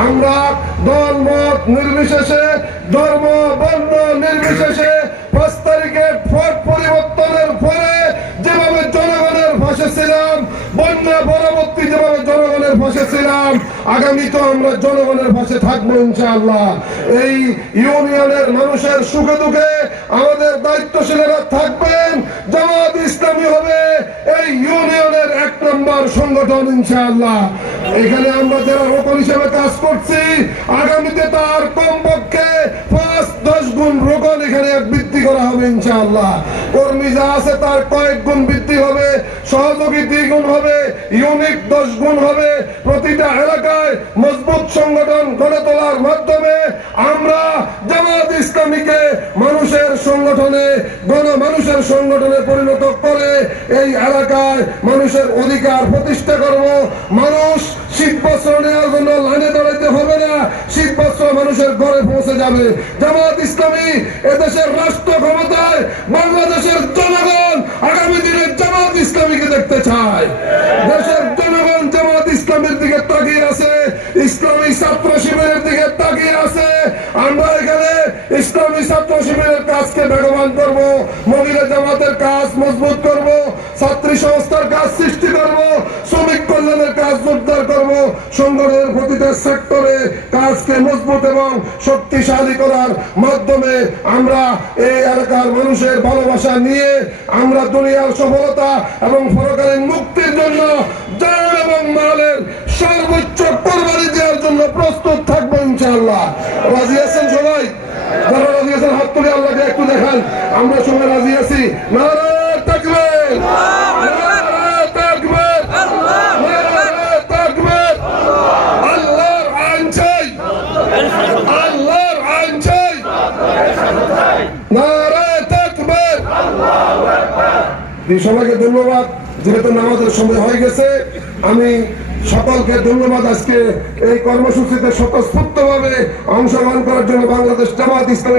আমরা মত নির্বিশেষে, ধর্ম বর্ণ নির্বিশেষে পাঁচ তারিখে ভোট পরিবর্তনের পরে যেভাবে জনগণের পাশে ছিলাম, বন্যা পরবর্তী যেভাবে জনগণের পাশে ছিলাম আগামী তো আমরা জনগণের পাশে থাকব ইনশাআল্লাহ। এই ইউনিয়নের মানুষের সুখে দুঃখে আমাদের দায়িত্বশীলেরা থাকবেন, জামাত ইসলামী হবে এই ইউনিয়নের এক নম্বর সংগঠন ইনশাআল্লাহ। এখানে আমরা যারা রোপণ হিসেবে কাজ করছি, আগামীতে তার কমপক্ষে পাঁচ দশ গুণ রোপণ এখানে বৃদ্ধি করা হবে ইনশাআল্লাহ। কর্মী যা আছে তার কয়েক গুণ বৃদ্ধি হবে, সহযোগী দ্বিগুণ হবে ইউনিক দশ গুণ হবে। প্রতিটা এলাকায় মজবুত সংগঠন গড়ে তোলার মাধ্যমে আমরা সংগঠনে গণ মানুষের সংগঠনে পরিণত করে এই এলাকায় মানুষের অধিকার প্রতিষ্ঠা করব। মানুষ শীত বস্ত্র নেওয়ার জন্য লাইনে দাঁড়াইতে হবে না। শীত বস্ত্র মানুষের ঘরে পৌঁছে যাবে। জামাত ইসলামী এদেশের রাষ্ট্র ক্ষমতায় বাংলাদেশের জনগণ আগামী দিনে জামাত ইসলামীকে দেখতে চায়। দেশের জনগণ জামাত ইসলামের দিকে তাকিয়ে আছে। ইসলামী ছাত্র শিবিরের দিকে তাকিয়ে ইসলামী ছাত্র শিবিরের কাজকে বেগবান করব মহিলা জামাতের কাজ মজবুত করব, ছাত্রী সংস্থার কাজ সৃষ্টি করব, শ্রমিক কল্যাণের কাজ জোরদার করব, সংগঠনের প্রতিটা সেক্টরে কাজকে মজবুত এবং শক্তিশালী করার মাধ্যমে আমরা এই এলাকার মানুষের ভালোবাসা নিয়ে আমরা দুনিয়ার সফলতা এবং পরকালীন মুক্তির জন্য জান এবং মালের সর্বোচ্চ কোরবানি দেওয়ার জন্য প্রস্তুত থাকব ইনশাআল্লাহ। রাজি আছেন সবাই যারা রাজি আছেন হাত তুলে আল্লাহকে একটু দেখান, আমরা সবাই রাজি আছি। সবাইকে ধন্যবাদ। যেহেতু নামাজের সময় হয়ে গেছে, আমি সকলকে ধন্যবাদ আজকে এই কর্মসূচিতে স্বতঃস্ফূর্ত ভাবে অংশগ্রহণ করার জন্য বাংলাদেশ জামাত ইসলামী